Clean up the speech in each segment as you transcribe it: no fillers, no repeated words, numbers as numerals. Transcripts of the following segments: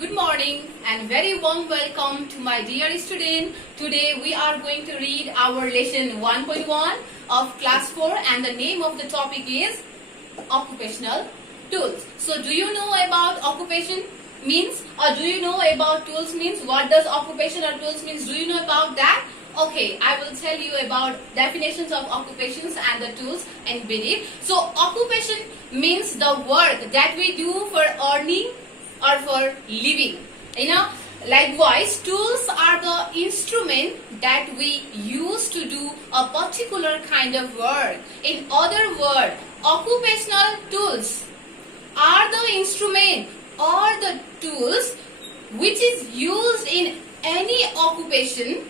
Good morning and very warm welcome to my dear student. Today we are going to read our lesson 1.1 of class 4 and the name of the topic is occupational tools. So do you know about occupation means or do you know about tools means? What does occupational tools means? Do you know about that? Okay, I will tell you about definitions of occupations and the tools and beneath. So occupation means the work that we do for earning or for living. Likewise, tools are the instrument that we use to do a particular kind of work. In other words, occupational tools are the instrument or the tools which is used in any occupation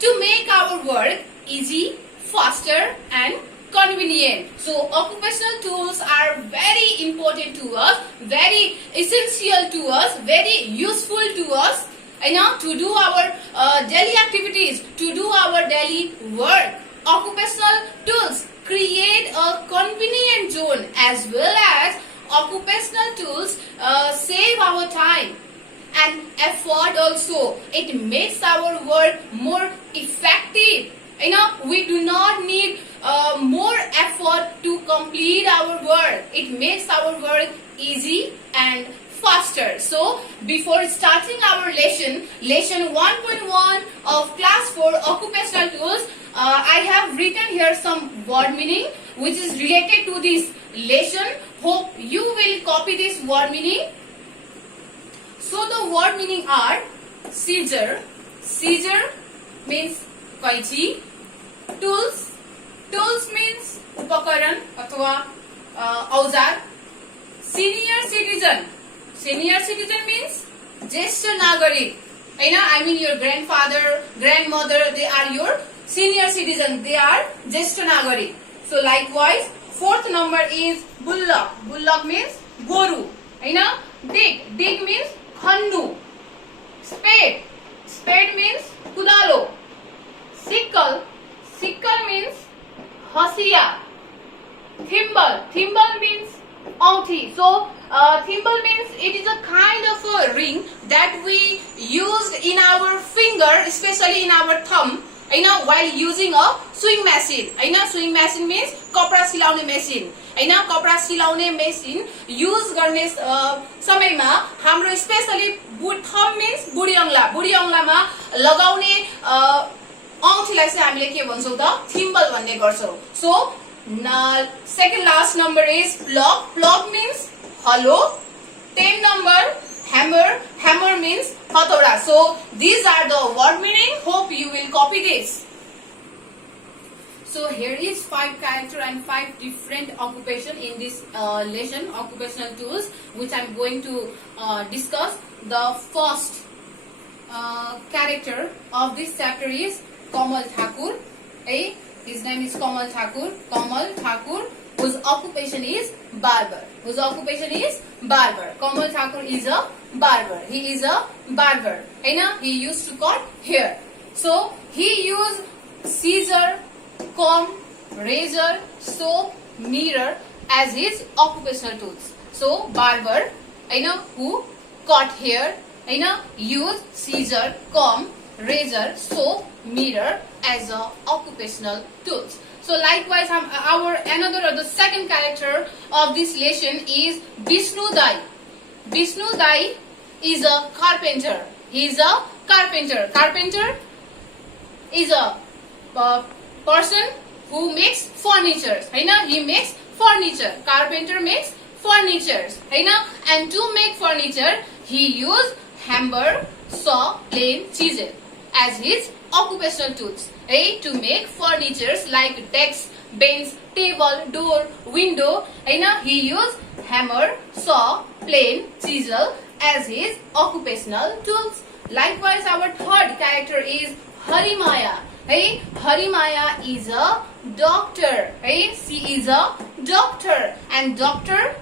to make our work easy, faster and convenient. So occupational tools are very important to us, very essential to us, very useful to us, to do our daily activities, to do our daily work. Occupational tools create a convenient zone as well as occupational tools save our time and effort also. It makes our work more effective. We do not need more effort to complete our work. It makes our work easy and faster. So before starting our lesson 1.1 of class 4 occupational tools, I have written here some word meaning which is related to this lesson. Hope you will copy this word meaning. So the word meaning are scissor. Scissor means Kainchi. Tools. Tools means उपकरण अथवा औजार. Senior citizen. Senior citizen means ज्येष्ठ नागरिक. I mean your grandfather, grandmother, they are your senior citizen. They are ज्येष्ठ नागरिक. So likewise, fourth number is bullock. Bullock means goru. Dig. Dig means खन्नु. Spade. Spade means कुदालो. Sickle. Sickle means हसिया. Thimble. Thimble means औंठी. So thimble means it is a kind of a ring that we used in our finger, especially in our thumb, while using a sewing machine. Sewing machine means कपडा सिलाउने machine. कपडा सिलाउने machine use गर्ने समयमा हाम्रो specially thumb means बुढी औंला. बुढी औंलामा लगाउने औंठीलाई चाहिँ हामीले के भन्छौं त थिम्बल भन्ने गर्छौं. So second last number is plug. Plug means hollow. 10 number hammer. Hammer means हथौडा. So these are the word meaning. Hope you will copy this. So here is 5 character and 5 different occupation in this lesson, occupational tools, which I am going to discuss. The first character of this chapter is Kamal Thakur. His name is Kamal Thakur. Kamal Thakur, whose occupation is barber. Whose occupation is barber. Kamal Thakur is a barber. He is a barber. He used to cut hair. So he used scissor, comb, razor, soap, mirror as his occupational tools. So barber, who cut hair, use scissor, comb, razor, soap, mirror as a occupational tools. So likewise, the second character of this lesson is Vishnu Dai. Vishnu Dai is a carpenter. He is a carpenter. Carpenter is a person who makes furniture. He makes furniture. Carpenter makes furniture. And to make furniture, he use hammer, saw, plane, chisel as his occupational tools. To make furnitures like desk, bench, table, door, window, he use hammer, saw, plane, chisel as his occupational tools. Likewise, our third character is Harimaya. Harimaya is a doctor. She is a doctor, and doctor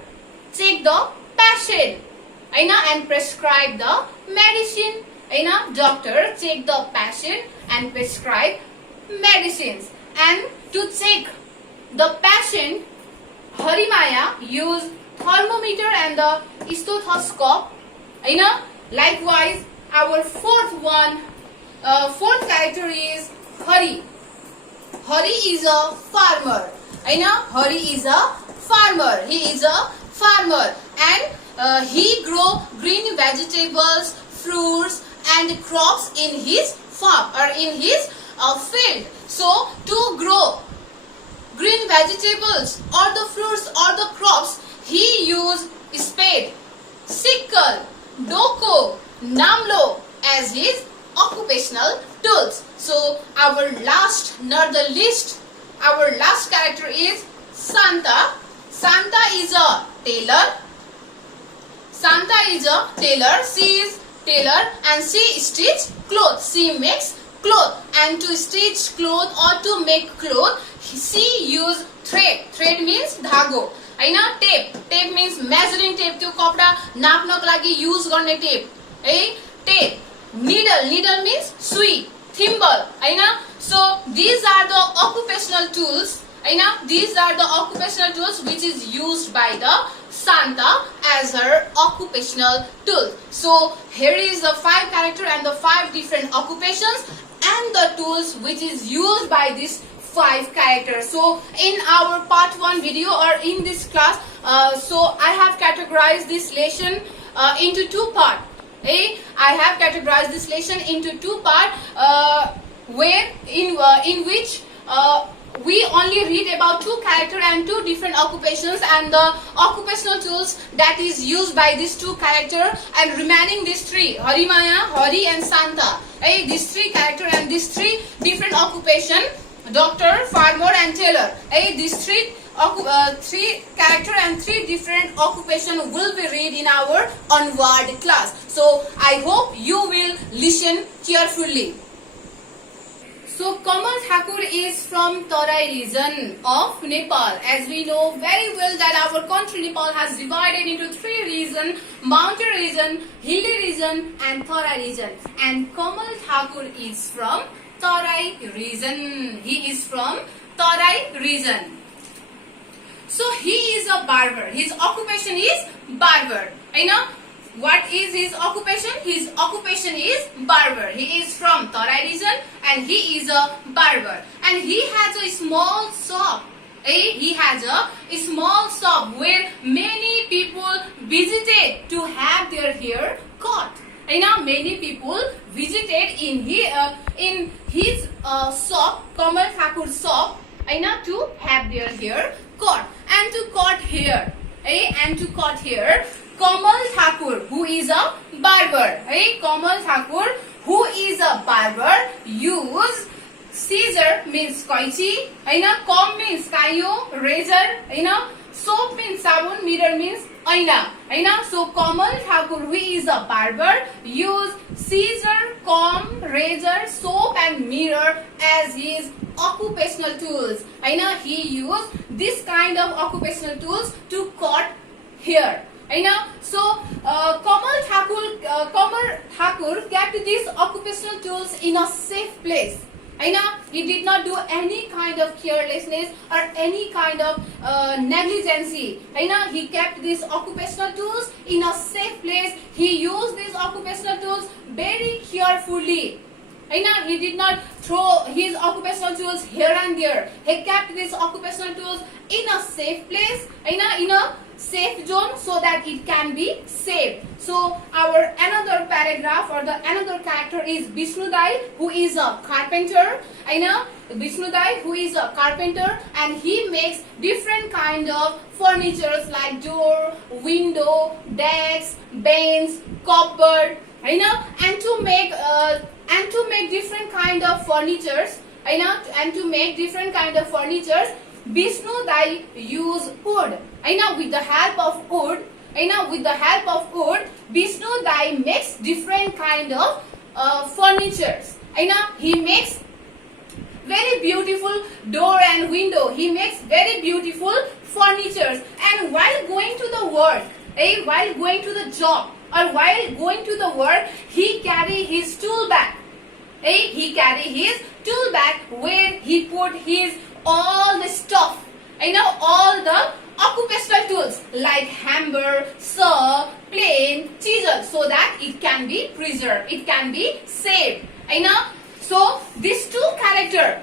check the patient and prescribe the medicine. Doctor check the patient and prescribe medicines. And to check the patient, Harimaya use thermometer and the stethoscope Likewise, our fourth character is Hari. Hari is a farmer. Hari is a farmer. He is a farmer, and he grow green vegetables, fruits, and crops in his farm or in his field. So to grow green vegetables or the fruits or the crops, he use spade, sickle, doko, namlo as his occupational tools. So our last, not the least, our last character is Santa. Santa is a tailor. Santa is a tailor. She is tailor and she stitch clothes. She makes cloth, and to stitch cloth or to make cloth she use thread. Thread means धागो. हैन tape. Tape means measuring tape. त्यो कपडा नाप्नको लागि use गर्ने tape है. Tape. Needle. Needle means सुई. Thimble. हैन. So these are the occupational tools. These are the occupational tools which is used by the Santa as her occupational tool. So here is the 5 character and the 5 different occupations and the tools which is used by these 5 characters. So in our part 1 video or in this class, so I have categorized this lesson into 2 parts. I have categorized this lesson into 2 parts, where in which we only read about 2 characters and 2 different occupations and the occupational tools that is used by these 2 characters, and remaining these 3, Harimaya, Hari and Santa. These 3 characters and these 3 different occupation, doctor, farmer and tailor. These 3 character and 3 different occupation will be read in our onward class. So I hope you will listen carefully. So Kamal Thakur is from Tarai region of Nepal. As we know very well that our country Nepal has divided into 3 regions: mountain region, hilly region and Tarai region. And Kamal Thakur is from Tarai region. He is from Tarai region. So he is a barber. His occupation is barber. What is his occupation? His occupation is barber. He is from Tarai region and he is a barber. And he has a small shop. He has a small shop where many people visited to have their hair cut. Many people visited in his shop, Kamal Thakur's shop, to have their hair cut and to cut hair. And to cut hair, Kamal Thakur, who is a barber, Kamal Thakur, who is a barber, use scissor means kaichi, comb means kayo, razor, soap means sabun, mirror means aina. So Kamal Thakur, who is a barber, use scissor, comb, razor, soap and mirror as his occupational tools. He use this kind of occupational tools to cut hair. So Kamal Thakur kept these occupational tools in a safe place. He did not do any kind of carelessness or any kind of negligence. He kept these occupational tools in a safe place. He used these occupational tools very carefully. He did not throw his occupational tools here and there. He kept these occupational tools in a safe place, in a safe zone, so that it can be saved. So our another paragraph or the another character is Vishnudai, who is a carpenter. Vishnudai, who is a carpenter, and he makes different kind of furnitures like door, window, desks, bench, cupboard, and to make different kind of furnitures, Vishnudai use wood. With the help of wood, Vishnudai makes different kind of furnitures. He makes very beautiful door and window. He makes very beautiful furnitures. And while going to the work, while going to the job, or while going to the work, he carry his tool bag. He carry his tool bag where he put his all the stuff, all the occupational tools like hammer, saw, plane, chisel, so that it can be preserved, it can be saved. So these two characters,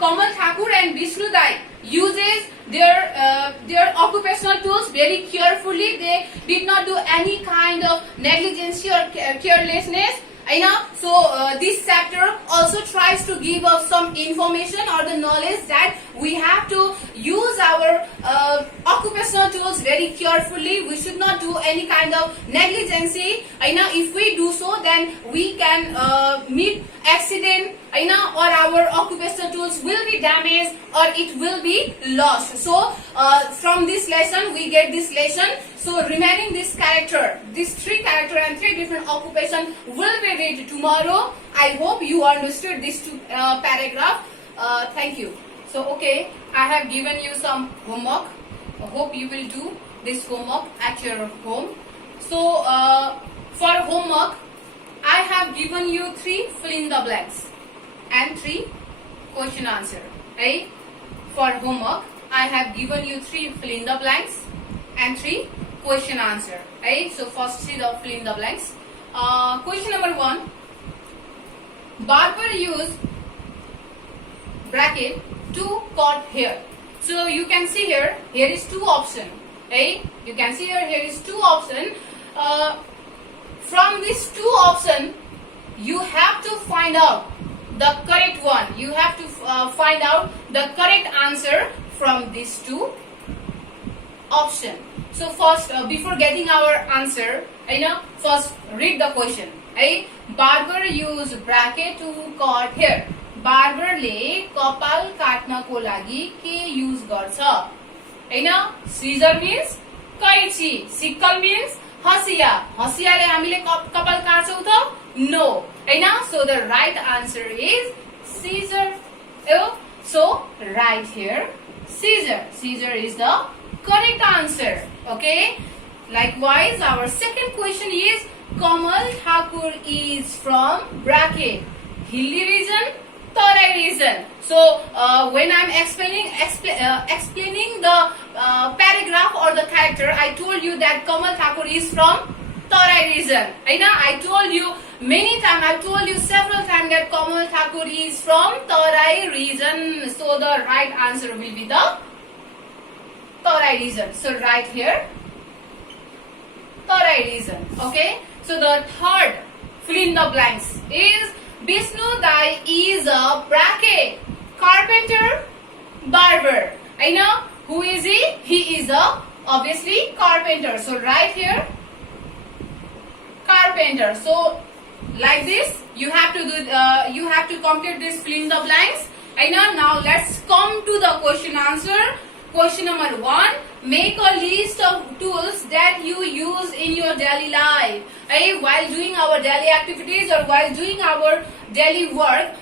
Kamal Thakur and Vishnu Dai, uses their occupational tools very carefully. They did not do any kind of negligence or carelessness. So this chapter also tries to give us some information or the knowledge that we have to use our occupational tools very carefully. We should not do any kind of negligence. If we do so, then we can meet accident, or our occupational tools will be damaged or it will be lost. So from this lesson we get this lesson. So remaining this character, these three character and three different occupation will be read tomorrow. I hope you understood this two paragraph. Thank you. So okay, I have given you some homework. I hope you will do this homework at your home. So for homework, I have given you 3 fill in the blanks and 3 question answer. Right? For homework, I have given you 3 fill in the blanks and 3 question answer. Right? So first see the fill in the blanks. Question number 1. Barber used bracket to cut hair. So you can see here is 2 option. Right? You can see here is 2 option. From these 2 option, you have to find out the correct one. You have to find out the correct answer from these 2 option. So first, before getting our answer, first read the question. Barber use bracket to cut hair. Barber ले कपाल काट्नको लागि के use गर्छ? Scissor means कैची. Sickle means हसिया. हसियाले हामीले कपाल काट्छौं त? No. So the right answer is scissor. So right here scissor. Scissor is the correct answer. Okay. Likewise, our second question is Kamal Thakur is from bracket hilly region, Tarai region. So when I'm explaining the paragraph or the character, I told you that Kamal Thakur is from Tarai region. I told you many times, I told you several times that Kamal Thakur is from Tarai region. So the right answer will be the Tarai region. So right here, Tarai region. Okay. So the third fill in the blanks is Vishnu Dai is a bracket carpenter, barber. Who is he? He is a obviously carpenter. So right here, carpenter. So like this, you have to do. You have to complete this fill in the blanks. Now let's come to the question answer. Question number 1. Make a list of tools that you use in your daily life. While doing our daily activities or while doing our daily work,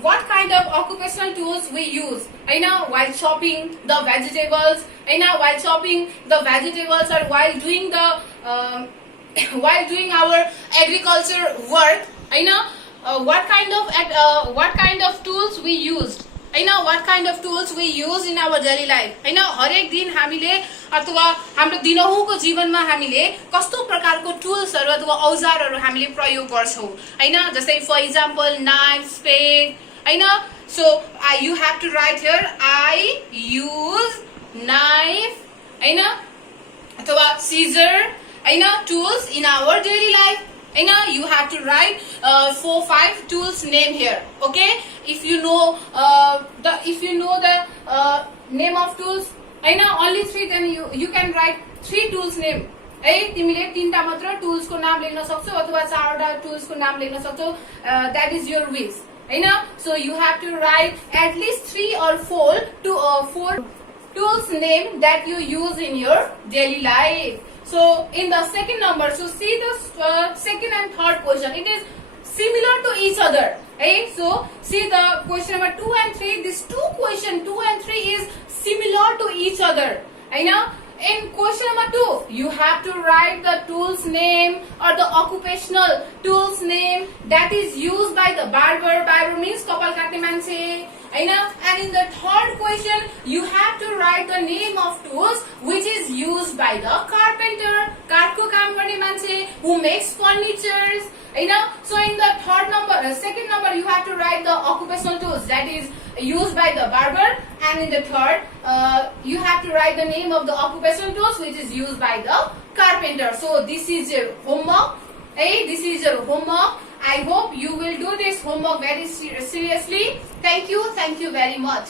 what kind of occupational tools we use? While chopping the vegetables, while chopping the vegetables or while doing the while doing our agriculture work, what kind of tools we use? What kind of tools we use in our daily life? हरेक दिन हामीले अथवा हाम्रो दिनहुँको जीवनमा हामीले कस्तो प्रकारको टुल्सहरु अथवा औजारहरु हामीले प्रयोग गर्छौं? जस्तै for example knife, spade. So you have to write here I use knife, अथवा scissor, tools in our daily life. You have to write 4-5 tools name here. Okay, if you know the name of tools, only 3, then you can write 3 tools name. तिमीले 3टा मात्र tools को नाम लेख्न सक्छौ अथवा 4टा tools को नाम लेख्न सक्छौ. That is your wish. So you have to write at least 3 or 4 tools name that you use in your daily life. So in the second number, so see the second and third question, it is similar to each other. So see the question number 2 and 3, this 2 and 3 is similar to each other. In question number 2, you have to write the tool's name or the occupational tool's name that is used by the barber. Barber means kapal katne manche. Enough. And in the third question, you have to write the name of tools which is used by the carpenter, काठको काम गर्ने मान्छे, who makes furnitures. So in the second number, you have to write the occupational tools that is used by the barber, and in the third, you have to write the name of the occupational tools which is used by the carpenter. So this is your homework. This is your homework. I hope you will do this homework very seriously. Thank you very much.